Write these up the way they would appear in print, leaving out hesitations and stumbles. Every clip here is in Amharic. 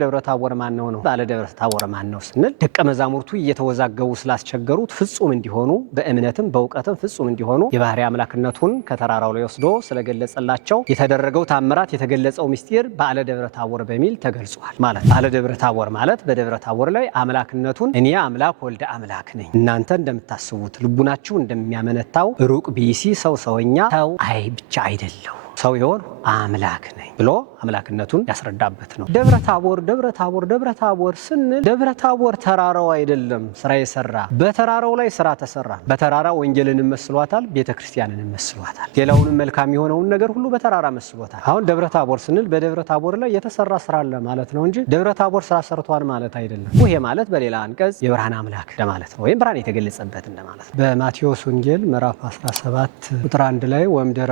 ደብረ ታቦር ማን ነው? ባለ ደብረ ታቦር ማን ነው ስንል ደቀ መዛሙርቱ እየተወዛገቡ ስላስቸገሩት ፍጹም እንዲሆኑ በእምነትም በእውቀትም ፍጹም እንዲሆኑ የባህሪ አምላክነቱን ከተራራው ላይ ወስዶ ስለገለጸላቸው የተደረገው ታምራት የተገለጸው ምስጢር ባለ ደብረ ታቦር በሚል ተገልጿል ማለት። ባለ ደብረ ታቦር ማለት በደብረ ታቦር ላይ አምላክነቱን እኔ አምላክ ወልደ አምላክ ነኝ፣ እናንተ እንደምታስቡት ልቡናችሁ እንደሚያመነታው ሩቅ ቢሲ ሰውኛ ሰው አይ ብቻ አይደለም ሰው ይሆን አምላክ ነኝ ብሎ አምላክነቱን ያስረዳበት ነው። ደብረ ታቦር ስንል ደብረ ታቦር ተራራው አይደለም ስራ የሰራ በተራራው ላይ ስራ ተሰራ። በተራራ ወንጌልን መስሏታል፣ ቤተክርስቲያንን መስሏታል፣ ሌላውንም መልካም የሆነውን ነገር ሁሉ በተራራ መስሏታል። አሁን ደብረ ታቦር ስንል በደብረ ታቦር ላይ የተሰራ ስራ አለ ማለት ነው እንጂ ደብረ ታቦር ስራ ሰርቷል ማለት አይደለም። ይሄ ማለት በሌላ አንቀጽ የብርሃን አምላክ ለማለት ነው፣ ወይም ብርሃን የተገለጸበት እንደማለት ነው። በማቴዎስ ወንጌል ምዕራፍ 17 ቁጥር 1 ላይ ወምድረ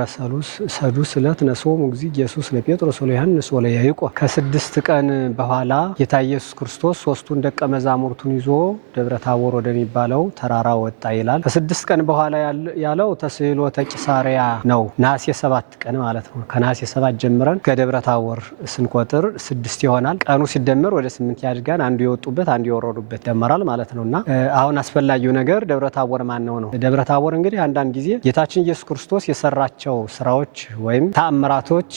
ሰዱስ ዕለት ነሶሙ እግዚእ ኢየሱስ ለጴጥሮስ ወለዮሐንስ ወለያዕቆብ ከ6 ቀን በኋላ ጌታ ኢየሱስ ክርስቶስ ሶስቱን ደቀ መዛሙርቱን ይዞ ደብረ ታቦር ወደሚባለው ተራራ ወጣ ይላል። ከ6 ቀን በኋላ ያለው ተስዕሎተ ቂሳርያ ነው፣ ነሐሴ 7 ቀን ማለት ነው። ከነሐሴ 7 ጀምረን ከደብረ ታቦር ስንቆጥር 6 ይሆናል። ቀኑ ሲደመር ወደ 8 ያድጋል። አንዱ የወጡበት አንዱ የወረዱበት ይደመራል ማለት ነውና አሁን አስፈላጊው ነገር ደብረ ታቦር ማን ነው? ደብረ ታቦር እንግዲህ አንዳንድ ጊዜ ጌታችን ኢየሱስ ክርስቶስ የሰራቸው ስራዎች ወይም ተአምራቶች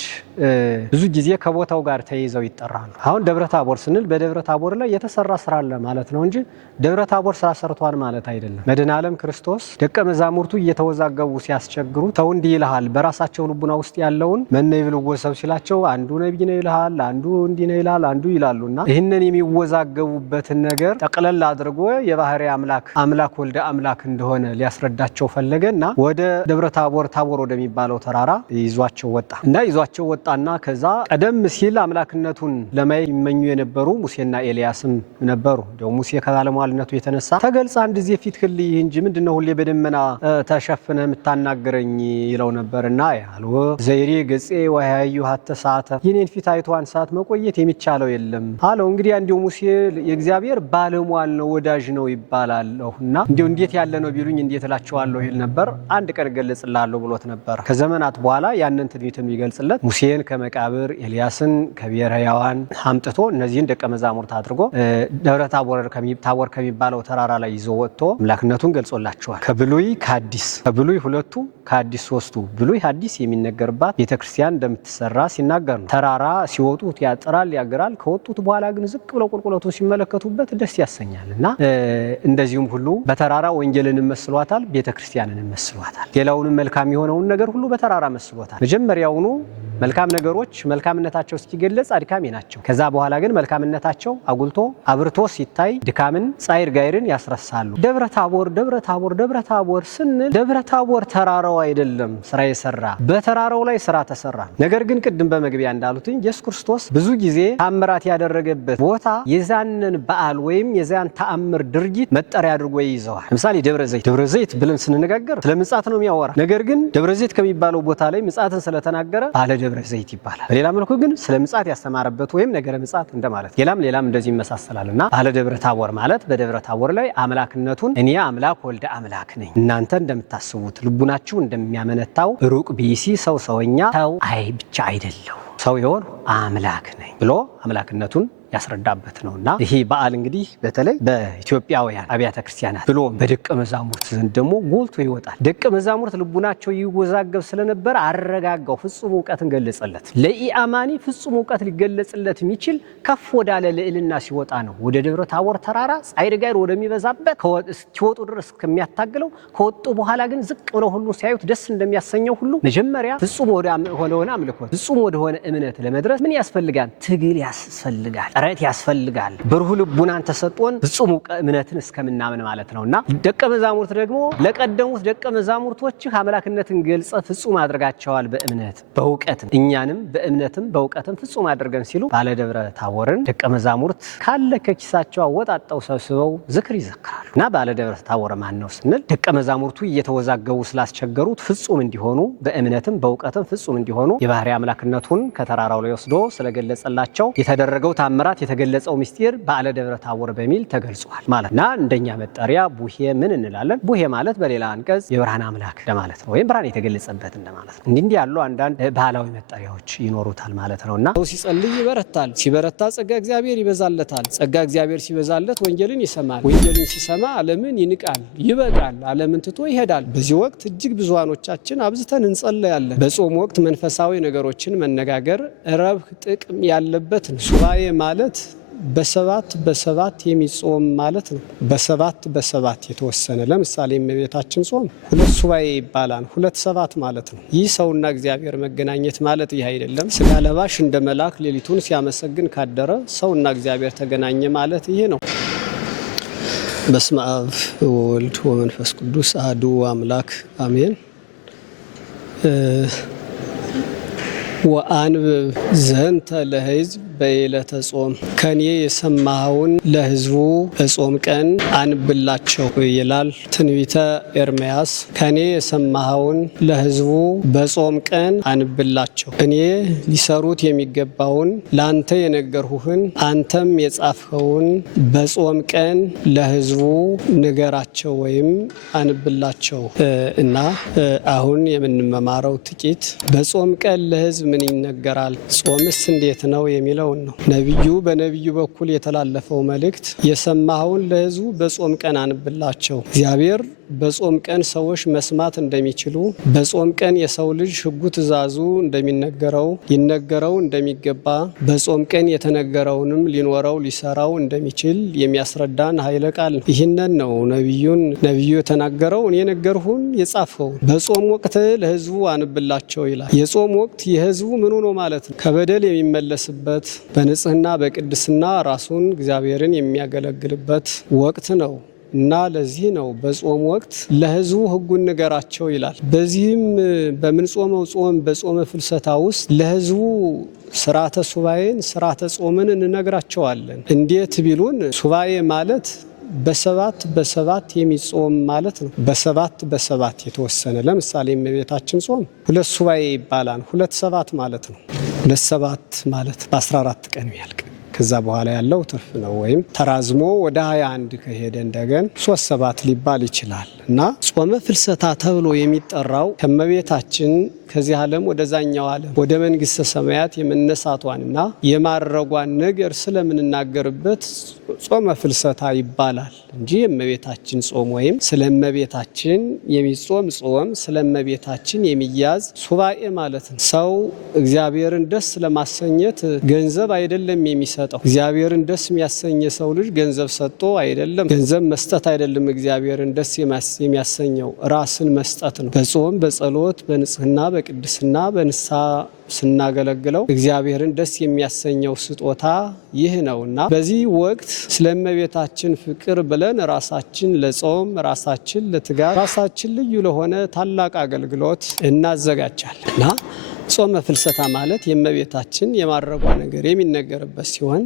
ብዙ ጊዜ ከቦታው ጋር ተይዘው ይጠራሉ። አሁን ደብረ ታቦር ስንል በደብረ ታቦር ላይ የተሰራ ስራ አለ ማለት ነው እንጂ ደብረ ታቦር ስራ ሰርቷል ማለት አይደለም። መድኃኔ ዓለም ክርስቶስ ደቀ መዛሙርቱ እየተወዛገቡ ሲያስቸግሩ ተው እንዲህ ይልሃል፣ በራሳቸው ልቡና ውስጥ ያለውን መነ ይብልዎ ሰብ ሲላቸው አንዱ ነቢይ ነው ይልሃል፣ አንዱ እንዲህ ነው ይላል፣ አንዱ ይላሉና ይህንን የሚወዛገቡበትን ነገር ጠቅለል አድርጎ የባህሪ አምላክ ወልደ አምላክ እንደሆነ ሊያስረዳቸው ፈለገና ወደ ደብረ ታቦር ወደሚባለው ተራራ ይዟቸው ወጣና ከዛ ቀደም ሲል አምላክነቱን ለማየት ይመኙ የነበሩ ሙሴና ኤልያስም ነበሩ። እንደው ሙሴ ከባለሟልነቱ የተነሳ ተገልጻ አንድ ጊዜ ፊት ክልይ እንጂ ምንድነው ሁሌ በደመና ተሸፍነ የምታናገረኝ ይለው ነበርና ያልወ ዘይሬ ገጼ ወያዩ ሀተ ሰዓተ የኔን ፊት አይቶ አንድ ሰዓት መቆየት የሚቻለው የለም አለው። እንግዲህ አንዲው ሙሴ የእግዚአብሔር ባለሟል ነው ወዳጅ ነው ይባላልና እንዴው እንዴት ያለ ነው ቢሉኝ እንዴት እላቸዋለሁ ይል ነበር። አንድ ቀን ገለጽልሃለሁ ብሎት ነበር። ከዘመናት በኋላ ያንን ትንቢት የሚገልጽለት ሙሴን ከመቃብር ኤልያስን ከብሔረ ሕያዋን አምጥቶ እነዚህን ደቀ መዛሙርት አድርጎ ደብረ ታቦር ከሚባለው ተራራ ላይ ይዞ ወጥቶ አምላክነቱን ገልጾላቸዋል። ከብሉይ ከአዲስ ከብሉይ 2ቱ ከአዲስ 3ቱ ብሉይ ሐዲስ የሚነገርባት ቤተክርስቲያን እንደምትሰራ ሲናገር ነው። ተራራ ሲወጡት ያጠራል ያገራል፣ ከወጡት በኋላ ግን ዝቅ ብለው ቁልቁለቱን ሲመለከቱበት ደስ ያሰኛልና እንደዚሁም ሁሉ በተራራ ወንጌልን መስሏታል፣ ቤተክርስቲያንን መስሏታል፣ ሌላውንም መልካም የሆነውን ነገር ሁሉ በተራራ መስሏታል። መጀመሪያውኑ መልካም ነገሮች መልካምነታቸው እስኪገለጽ አድካሚ ናቸው። ከዛ በኋላ ግን መልካምነታቸው አጉልቶ አብርቶ ሲታይ ድካምን ጻይር ጋይርን ያስረሳሉ። ደብረ ታቦር ስንል ደብረ ታቦር ተራራው አይደለም ስራ የሰራ በተራራው ላይ ስራ ተሰራ። ነገር ግን ቅድም በመግቢያ እንዳሉትኝ ኢየሱስ ክርስቶስ ብዙ ጊዜ ተአምራት ያደረገበት ቦታ የዛንን በዓል ወይም የዛን ተአምር ድርጊት መጠሪያ አድርጎ ይይዘዋል። ለምሳሌ ደብረ ዘይት ብለን ስንነጋገር ስለ ምጽአት ነው የሚያወራ። ነገር ግን ደብረ ዘይት ከሚባለው ቦታ ላይ ምጽአትን ስለተናገረ ባለ ደብረ ዘይት ይባላል። በሌላ መልኩ ግን ስለ ምጽአት ያስተማረበት ወይም ነገረ ምጽአት እንደማለት ሌላም እንደዚህ ይመሳሰላልና ባለ ደብረ ታቦር ማለት በደብረ ታቦር ላይ አምላክነቱን እኔ አምላክ ወልደ አምላክ ነኝ፣ እናንተ እንደምታስቡት ልቡናችሁ እንደሚያመነታው ሩቅ ቢሲ ሰውኛ ሰው አይ ብቻ አይደለም ሰው ይሆን አምላክ ነኝ ብሎ አምላክነቱን ያስረዳበት ነውና ይሄ በዓል እንግዲህ በተለይ በኢትዮጵያውያን አብያተ ክርስቲያናት ብሎ በደቀ መዛሙርት ዘንድ ደግሞ ጎልቶ ይወጣል። ደቀ መዛሙርት ልቡናቸው ይወዛገብ ስለነበር አረጋጋው፣ ፍጹም ዕውቀትን ገለጸለት። ለኢአማኒ ፍጹም ዕውቀት ሊገለጽለት የሚችል ከፍ ወዳለ ልዕልና ሲወጣ ነው። ወደ ደብረ ታቦር ተራራ ጻይር ጋር ወደሚበዛበት ሲወጡ ድረስ ከሚያታግለው ከወጡ በኋላ ግን ዝቅ ብለው ሁሉ ሲያዩት ደስ እንደሚያሰኘው ሁሉ መጀመሪያ ፍጹም ወደሆነ አምልኮት ፍጹም ወደሆነ እምነት ለመድረስ ምን ያስፈልጋል? ትግል ያስፈልጋል፣ ጥረት ያስፈልጋል። ብሩህ ልቡናን ተሰጥቶን ፍጹም እምነትን እስከምናምን ማለት ነውና ደቀ መዛሙርት ደግሞ ለቀደሙት ደቀ መዛሙርቶችህ አምላክነትን ገልጸ ፍጹም አድርጋቸዋል በእምነት በእውቀት እኛንም በእምነትም በእውቀትም ፍጹም አድርገን ሲሉ ባለ ደብረ ታቦርን ደቀ መዛሙርት ካለ ከኪሳቸው አወጣጣው ሰብስበው ዝክር ይዘክራሉ። እና ባለ ደብረ ታቦር ማን ነው ስንል ደቀ መዛሙርቱ እየተወዛገቡ ስላስቸገሩት ፍጹም እንዲሆኑ በእምነትም በእውቀትም ፍጹም እንዲሆኑ የባህሪ አምላክነቱን ከተራራው ላይ ወስዶ ስለገለጸላቸው የተደረገው ታምራት ወራት የተገለጸው ምስጢር በዓለ ደብረ ታቦር በሚል ተገልጿል ማለትና እንደኛ መጠሪያ ቡሄ ምን እንላለን? ቡሄ ማለት በሌላ አንቀጽ የብርሃን አምላክ እንደማለት ነው፣ ወይም ብርሃን የተገለጸበት እንደማለት ነው። እንዲህ ያሉ አንዳንድ ባህላዊ መጠሪያዎች ይኖሩታል ማለት ነውና ሰው ሲጸልይ ይበረታል፣ ሲበረታ ጸጋ እግዚአብሔር ይበዛለታል። ጸጋ እግዚአብሔር ሲበዛለት ወንጌልን ይሰማል፣ ወንጌልን ሲሰማ ዓለምን ይንቃል፣ ይበቃል፣ ዓለምን ትቶ ይሄዳል። በዚህ ወቅት እጅግ ብዙሃኖቻችን አብዝተን እንጸልያለን። በጾም ወቅት መንፈሳዊ ነገሮችን መነጋገር ረብህ ጥቅም ያለበት ነው። ሱባኤ ማለት በሰባት የሚጾም ማለት ነው። በሰባት የተወሰነ ለምሳሌ የእመቤታችን ጾም 2 ሱባኤ ይባላል። 2 7 ማለት ነው። ይህ ሰውና እግዚአብሔር መገናኘት ማለት ይህ አይደለም። ስጋ ለባሽ እንደ መልአክ ሌሊቱን ሲያመሰግን ካደረ ሰውና እግዚአብሔር ተገናኘ ማለት ይሄ ነው። በስመ አብ ወወልድ ወመንፈስ ቅዱስ አሐዱ አምላክ አሜን። ወአንብብ ዘንተ ለሕዝብ በዕለተ ጾም፣ ከኔ የሰማኸውን ለሕዝቡ በጾም ቀን አንብላቸው ይላል ትንቢተ ኤርምያስ። ከኔ የሰማኸውን ለሕዝቡ በጾም ቀን አንብላቸው። እኔ ሊሰሩት የሚገባውን ለአንተ የነገርሁህን አንተም የጻፍኸውን በጾም ቀን ለሕዝቡ ንገራቸው ወይም አንብላቸው እና አሁን የምንመማረው ጥቂት በጾም ቀን ለሕዝብ ምን ይነገራል፣ ጾምስ እንዴት ነው የሚለውን ነው። ነቢዩ በነቢዩ በኩል የተላለፈው መልእክት የሰማኸውን ለሕዝቡ በጾም ቀን አንብላቸው። እግዚአብሔር በጾም ቀን ሰዎች መስማት እንደሚችሉ፣ በጾም ቀን የሰው ልጅ ሕጉ ትእዛዙ ይነገረው እንደሚገባ፣ በጾም ቀን የተነገረውንም ሊኖረው ሊሰራው እንደሚችል የሚያስረዳን ኃይለ ቃል ነው። ይህንን ነው ነቢዩ የተናገረው። እኔ ነገርሁን የጻፍኸውን በጾም ወቅት ለሕዝቡ አንብላቸው ይላል። የጾም ወቅት የሕዝቡ ምኑ ነው ማለት ነው? ከበደል የሚመለስበት በንጽህና በቅድስና ራሱን እግዚአብሔርን የሚያገለግልበት ወቅት ነው እና ለዚህ ነው በጾም ወቅት ለሕዝቡ ሕጉን ንገራቸው ይላል። በዚህም በምንጾመው ጾም በጾመ ፍልሰታ ውስጥ ለሕዝቡ ስርዓተ ሱባኤን ስርዓተ ጾምን እንነግራቸዋለን። እንዴት ቢሉን ሱባኤ ማለት በሰባት የሚጾም ማለት ነው። በሰባት የተወሰነ ለምሳሌ የእመቤታችን ጾም 2 ሱባኤ ይባላል። 2 7 ማለት ነው። 2 7 ማለት በ14 ቀን ያልቅ። ከዛ በኋላ ያለው ትርፍ ነው። ወይም ተራዝሞ ወደ 21 ከሄደ እንደገን 3 7 ሊባል ይችላል እና ጾመ ፍልሰታ ተብሎ የሚጠራው ከእመቤታችን ከዚህ ዓለም ወደዛኛው ዓለም ወደ መንግስተ ሰማያት የመነሳቷንና የማረጓን ነገር ስለምንናገርበት ጾመ ፍልሰታ ይባላል እንጂ የእመቤታችን ጾም ወይም ስለ እመቤታችን የሚጾም ጾም ስለ እመቤታችን የሚያዝ ሱባኤ ማለት ነው። ሰው እግዚአብሔርን ደስ ለማሰኘት ገንዘብ አይደለም የሚሰጠው። እግዚአብሔርን ደስ የሚያሰኘ ሰው ልጅ ገንዘብ ሰጥቶ አይደለም። ገንዘብ መስጠት አይደለም እግዚአብሔርን ደስ የሚያሰኘው ራስን መስጠት ነው። በጾም በጸሎት በንጽህና በቅድስና በንስሐ ስናገለግለው እግዚአብሔርን ደስ የሚያሰኘው ስጦታ ይህ ነውና በዚህ ወቅት ስለ እመቤታችን ፍቅር ብለን ራሳችን ለጾም ራሳችን ለትጋት ራሳችን ልዩ ለሆነ ታላቅ አገልግሎት እናዘጋጃለን እና ጾመ ፍልሰታ ማለት የእመቤታችን የማረጓ ነገር የሚነገርበት ሲሆን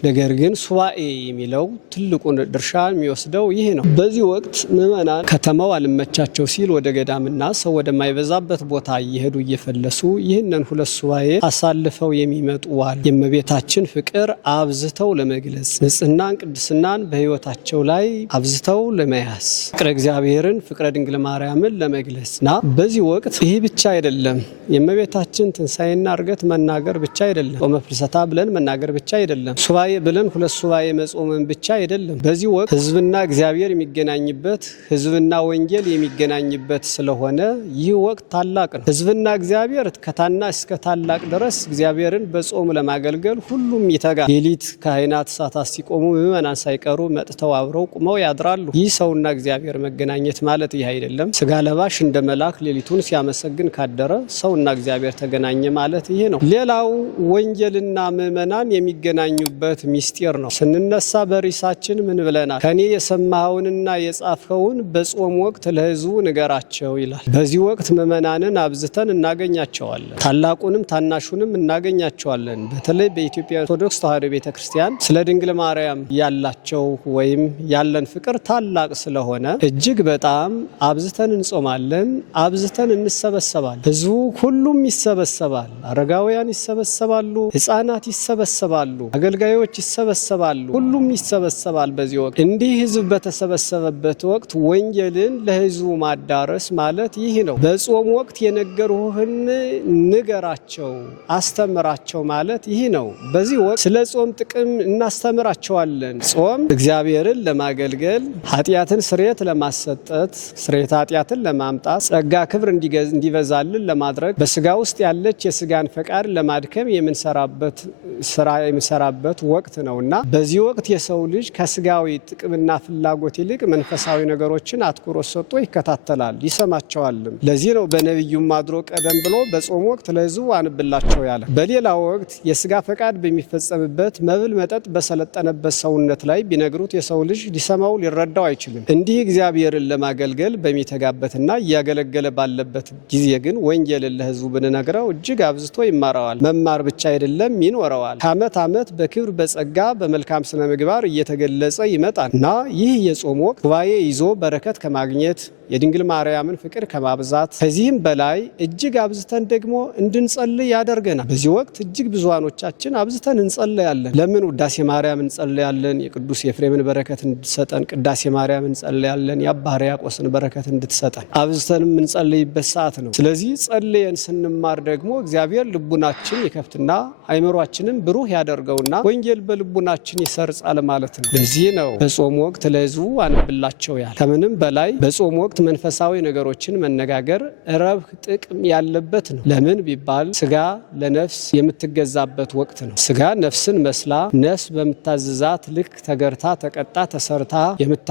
ነገር ግን ሱባኤ የሚለው ትልቁን ድርሻ የሚወስደው ይህ ነው። በዚህ ወቅት ምዕመናን ከተማው አልመቻቸው ሲል ወደ ገዳምና ሰው ወደማይበዛበት ቦታ እየሄዱ እየፈለሱ ይህንን 2 ሱባኤ አሳልፈው የሚመጡ ዋል የእመቤታችን ፍቅር አብዝተው ለመግለጽ ንጽህናን ቅድስናን በሕይወታቸው ላይ አብዝተው ለመያዝ ፍቅረ እግዚአብሔርን ፍቅረ ድንግል ማርያምን ለመግለጽና በዚህ ወቅት ይህ ብቻ አይደለም። የእመቤታችን ትንሣኤና ዕርገት መናገር ብቻ አይደለም። ጾመ ፍልሰታ ብለን መናገር ብቻ አይደለም። ሱባኤ ብለን 2 ሱባኤ መጾምን ብቻ አይደለም። በዚህ ወቅት ሕዝብና እግዚአብሔር የሚገናኝበት ሕዝብና ወንጌል የሚገናኝበት ስለሆነ ይህ ወቅት ታላቅ ነው። ሕዝብና እግዚአብሔር ከታናሽ እስከ ታላቅ ድረስ እግዚአብሔርን በጾም ለማገልገል ሁሉም ይተጋል። ሌሊት ካህናት ሰዓታት ሲቆሙ ምዕመናን ሳይቀሩ መጥተው አብረው ቁመው ያድራሉ። ይህ ሰውና እግዚአብሔር መገናኘት ማለት ይህ አይደለም። ስጋ ለባሽ እንደ መልአክ ሌሊቱን ሲያመሰግን ካደረ ሰውና እግዚአብሔር ተገናኘ ማለት ይሄ ነው። ሌላው ወንጌልና ምዕመናን የሚገናኙበት ሚስጢር ነው። ስንነሳ በሪሳችን ምን ብለናል? ከኔ የሰማኸውንና የጻፍኸውን በጾም ወቅት ለሕዝቡ ንገራቸው ይላል። በዚህ ወቅት ምዕመናንን አብዝተን እናገኛቸዋለን። ታላቁንም ታናሹንም እናገኛቸዋለን። በተለይ በኢትዮጵያ ኦርቶዶክስ ተዋሕዶ ቤተክርስቲያን ስለ ድንግል ማርያም ያላቸው ወይም ያለን ፍቅር ታላቅ ስለሆነ እጅግ በጣም አብዝተን እንጾማለን፣ አብዝተን እንሰበሰባለን። ሕዝቡ ሁሉም ይሰበሰባል። አረጋውያን ይሰበሰባሉ፣ ሕፃናት ይሰበሰባሉ፣ አገልጋዮች ሰዎች ይሰበሰባሉ። ሁሉም ይሰበሰባል በዚህ ወቅት። እንዲህ ህዝብ በተሰበሰበበት ወቅት ወንጌልን ለህዝቡ ማዳረስ ማለት ይህ ነው። በጾም ወቅት የነገሩህን ንገራቸው፣ አስተምራቸው ማለት ይህ ነው። በዚህ ወቅት ስለ ጾም ጥቅም እናስተምራቸዋለን። ጾም እግዚአብሔርን ለማገልገል፣ ኃጢአትን ስርየት ለማሰጠት፣ ስርየት ኃጢአትን ለማምጣት፣ ጸጋ ክብር እንዲበዛልን ለማድረግ፣ በስጋ ውስጥ ያለች የስጋን ፈቃድ ለማድከም የምንሰራበት ወቅት ነውና በዚህ ወቅት የሰው ልጅ ከስጋዊ ጥቅምና ፍላጎት ይልቅ መንፈሳዊ ነገሮችን አትኩሮት ሰጥቶ ይከታተላል፣ ይሰማቸዋልም። ለዚህ ነው በነቢዩም አድሮ ቀደም ብሎ በጾም ወቅት ለህዝቡ አንብላቸው ያለ። በሌላ ወቅት የስጋ ፈቃድ በሚፈጸምበት መብል መጠጥ በሰለጠነበት ሰውነት ላይ ቢነግሩት የሰው ልጅ ሊሰማው ሊረዳው አይችልም። እንዲህ እግዚአብሔርን ለማገልገል በሚተጋበትና እያገለገለ ባለበት ጊዜ ግን ወንጌልን ለህዝቡ ብንነግረው እጅግ አብዝቶ ይማረዋል። መማር ብቻ አይደለም ይኖረዋል። ከዓመት ዓመት በክብር በጸጋ በመልካም ስነ ምግባር እየተገለጸ ይመጣል እና ይህ የጾም ወቅት ጉባኤ ይዞ በረከት ከማግኘት የድንግል ማርያምን ፍቅር ከማብዛት ከዚህም በላይ እጅግ አብዝተን ደግሞ እንድንጸልይ ያደርገናል። በዚህ ወቅት እጅግ ብዙሃኖቻችን አብዝተን እንጸልያለን። ለምን? ውዳሴ ማርያም እንጸልያለን፣ የቅዱስ ኤፍሬምን በረከት እንድትሰጠን። ቅዳሴ ማርያም እንጸልያለን፣ የአባ ሕርያቆስን በረከት እንድትሰጠን። አብዝተንም እንጸልይበት ሰዓት ነው። ስለዚህ ጸልየን ስንማር ደግሞ እግዚአብሔር ልቡናችን ይከፍትና አይምሯችንም ብሩህ ያደርገውና ወንጌል በልቡናችን ይሰርጻል ማለት ነው። ለዚህ ነው በጾም ወቅት ለህዝቡ አንብላቸው ያለ። ከምንም በላይ በጾም ወቅት መንፈሳዊ ነገሮችን መነጋገር ረብ ጥቅም ያለበት ነው። ለምን ቢባል ስጋ ለነፍስ የምትገዛበት ወቅት ነው። ስጋ ነፍስን መስላ ነፍስ በምታዝዛት ልክ ተገርታ ተቀጣ ተሰርታ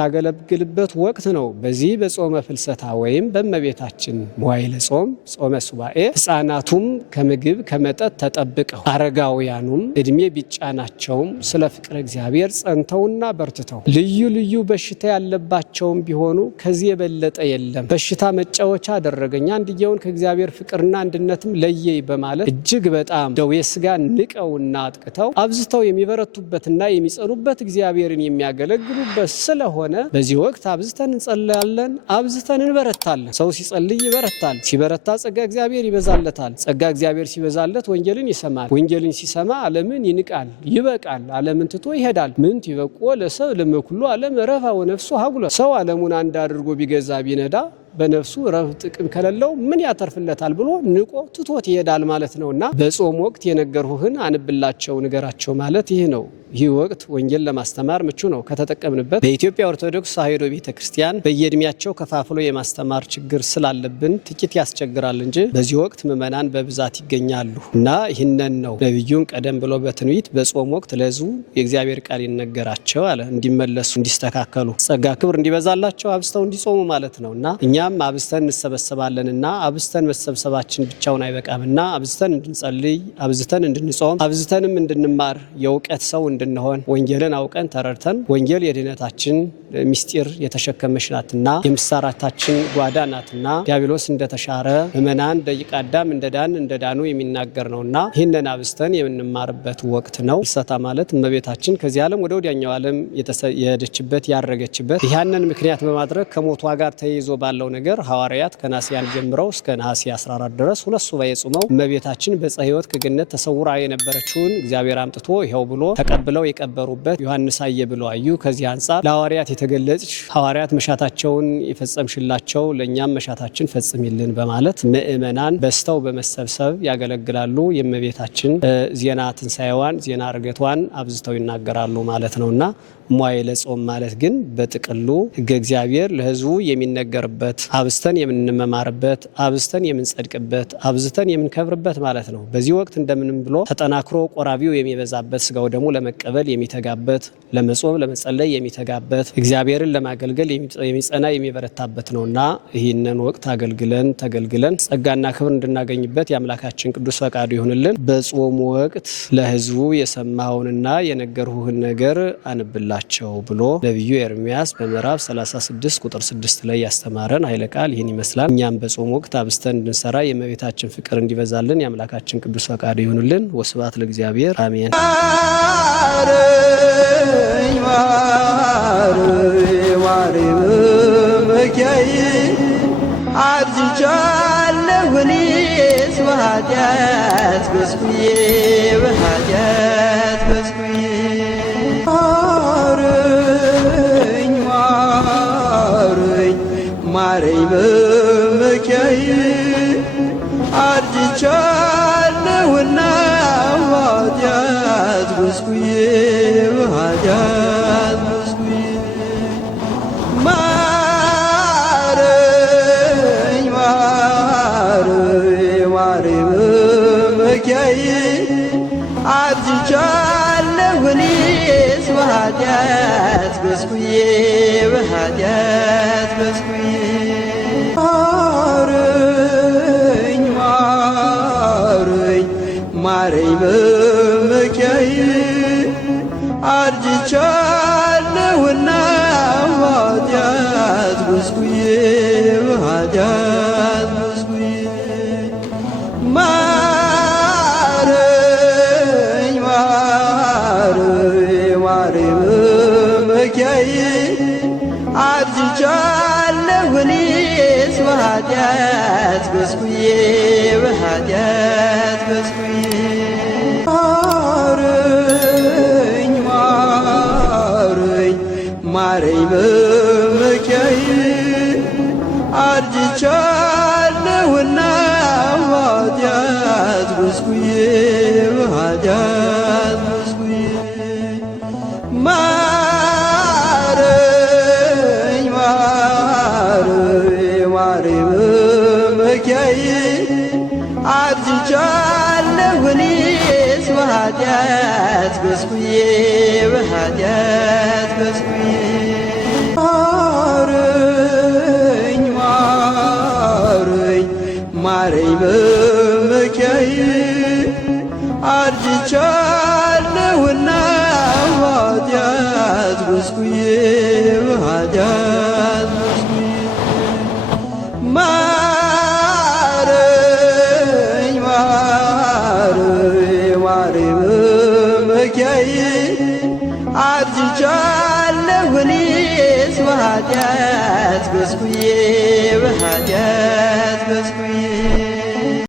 የምታገለግልበት ወቅት ነው። በዚህ በጾመ ፍልሰታ ወይም በእመቤታችን መዋዕለ ጾም ጾመ ሱባኤ ሕፃናቱም ከምግብ ከመጠጥ ተጠብቀው አረጋውያኑም እድሜ ቢጫናቸውም ስለ ፍቅረ እግዚአብሔር ጸንተውና በርትተው ልዩ ልዩ በሽታ ያለባቸውም ቢሆኑ ከዚህ የበለጠ የለም። በሽታ መጫወቻ አደረገኝ አንድየውን ከእግዚአብሔር ፍቅርና አንድነትም ለየይ በማለት እጅግ በጣም ደዌ ስጋ ንቀውና አጥቅተው አብዝተው የሚበረቱበትና የሚጸኑበት እግዚአብሔርን የሚያገለግሉበት ስለሆነ በዚህ ወቅት አብዝተን እንጸልያለን፣ አብዝተን እንበረታለን። ሰው ሲጸልይ ይበረታል። ሲበረታ ጸጋ እግዚአብሔር ይበዛለታል። ጸጋ እግዚአብሔር ሲበዛለት ወንጌልን ይሰማል። ወንጌልን ሲሰማ ዓለምን ይንቃል፣ ይበቃል። ዓለምን ትቶ ይሄዳል። ምን ይበቁ ለሰብ ለመኩሉ ዓለም ረፋ ወነፍሱ ሀጉለ። ሰው ዓለሙን አንድ አድርጎ ቢገዛ ቢነዳ በነፍሱ ረብ ጥቅም ከሌለው ምን ያተርፍለታል ብሎ ንቆ ትቶት ይሄዳል ማለት ነውና በጾም ወቅት የነገርሁህን አንብላቸው ንገራቸው ማለት ይህ ነው። ይህ ወቅት ወንጌል ለማስተማር ምቹ ነው ከተጠቀምንበት። በኢትዮጵያ ኦርቶዶክስ ተዋሕዶ ቤተክርስቲያን በየእድሜያቸው ከፋፍሎ የማስተማር ችግር ስላለብን ጥቂት ያስቸግራል እንጂ በዚህ ወቅት ምዕመናን በብዛት ይገኛሉ እና ይህንን ነው ነቢዩን ቀደም ብሎ በትንቢት በጾም ወቅት ለሕዝቡ የእግዚአብሔር ቃል ይነገራቸው አለ። እንዲመለሱ፣ እንዲስተካከሉ፣ ጸጋ ክብር እንዲበዛላቸው አብዝተው እንዲጾሙ ማለት ነው እና እኛም አብዝተን እንሰበሰባለንና አብዝተን መሰብሰባችን ብቻውን አይበቃምና አብዝተን እንድንጸልይ፣ አብዝተን እንድንጾም፣ አብዝተንም እንድንማር የእውቀት ሰው እንድንሆን ወንጌልን አውቀን ተረድተን ወንጌል የድህነታችን ምስጢር የተሸከመች ናትና የምስራታችን ጓዳ ናትና ዲያብሎስ እንደተሻረ ምእመናን ደቂቀ አዳም እንደዳኑ የሚናገር ነውና ይህንን አብዝተን የምንማርበት ወቅት ነው። ፍልሰታ ማለት እመቤታችን ከዚህ ዓለም ወደ ወዲያኛው ዓለም የሄደችበት ያረገችበት ያንን ምክንያት በማድረግ ከሞቷ ጋር ተይዞ ባለው ነገር ሐዋርያት ከነሐሴ 1 ጀምረው እስከ ነሐሴ 14 ድረስ ሁለት ሱባኤ ጾመው እመቤታችን በዕፀ ሕይወት ከገነት ተሰውራ የነበረችውን እግዚአብሔር አምጥቶ ይኸው ብሎ ተቀብለው የቀበሩበት ዮሐንስ አየ ብለው አዩ። ከዚህ አንጻር ለሐዋርያት የተገለጽሽ ሐዋርያት መሻታቸውን የፈጸምሽላቸው ለእኛም መሻታችን ፈጽሚልን በማለት ምእመናን በስተው በመሰብሰብ ያገለግላሉ። የእመቤታችን ዜና ትንሣኤዋን ዜና ዕርገቷን አብዝተው ይናገራሉ ማለት ነውና መዋዕለ ጾም ማለት ግን በጥቅሉ ሕገ እግዚአብሔር ለሕዝቡ የሚነገርበት አብዝተን የምንመማርበት አብዝተን የምንጸድቅበት አብዝተን የምንከብርበት ማለት ነው። በዚህ ወቅት እንደምንም ብሎ ተጠናክሮ ቆራቢው የሚበዛበት ስጋው ደግሞ ለመቀበል የሚተጋበት ለመጾም ለመጸለይ የሚተጋበት እግዚአብሔርን ለማገልገል የሚጸና የሚበረታበት ነውና ይህንን ወቅት አገልግለን ተገልግለን ጸጋና ክብር እንድናገኝበት የአምላካችን ቅዱስ ፈቃዱ ይሁንልን። በጾም ወቅት ለሕዝቡ የሰማውንና የነገርሁህን ነገር አንብላ ብሎ ነቢዩ ኤርምያስ በምዕራፍ 36 ቁጥር 6 ላይ ያስተማረን ኃይለ ቃል ይህን ይመስላል። እኛም በጾም ወቅት አብዝተን እንድንሰራ የእመቤታችን ፍቅር እንዲበዛልን የአምላካችን ቅዱስ ፈቃዱ ይሁንልን። ወስብሐት ለእግዚአብሔር አሜን። በኃጢአት በዝኩዬ መመኪያዬ አርጅቻለሁና በኃጢአት ጎስቁዬ በኃጢአት ጎስቁዬ ማረኝ ማረኝ ማረኝ መመኪያዬ አርጅቻለሁ እኔስ በኃጢአት ጎስቁዬ በኃጢአት ጎስቁዬ ማረኝ ማረኝ ማረኝ መመኪያዬ አርጅቻለሁና በኃጢአት ጎስቁዬ በኃጢአት ጎስቁዬ ማረኝ ማረኝ ማረኝ መመኪያዬ አርጅቻለሁ እኔስ በኃጢአት ጎስቁዬ በኃጢአት ጎስቁዬ ማረኝ ማረኝ ማረኝ መመኪያዬ አርጅቻለሁና በኃጢአት ጎስቁዬ በኃጢአት ጎስቁዬ ማረኝ ማረኝ ማረኝ መመኪያዬ አርጅቻለሁ እኔስ በኃጢአት ጎስቁዬ በኃጢአት ጎስቁዬ ማረኝ ማረኝ ማረኝ መመኪያዬ አርጅቻለሁና በኃጢአት ጎስቁዬ በኃጢአት ጎስቁዬ ማረኝ ማረኝ ማረኝ መመኪያዬ አርጅቻለሁ እኔስ በኃጢአት ጎስቁዬ በኃጢአት ጎስቁዬ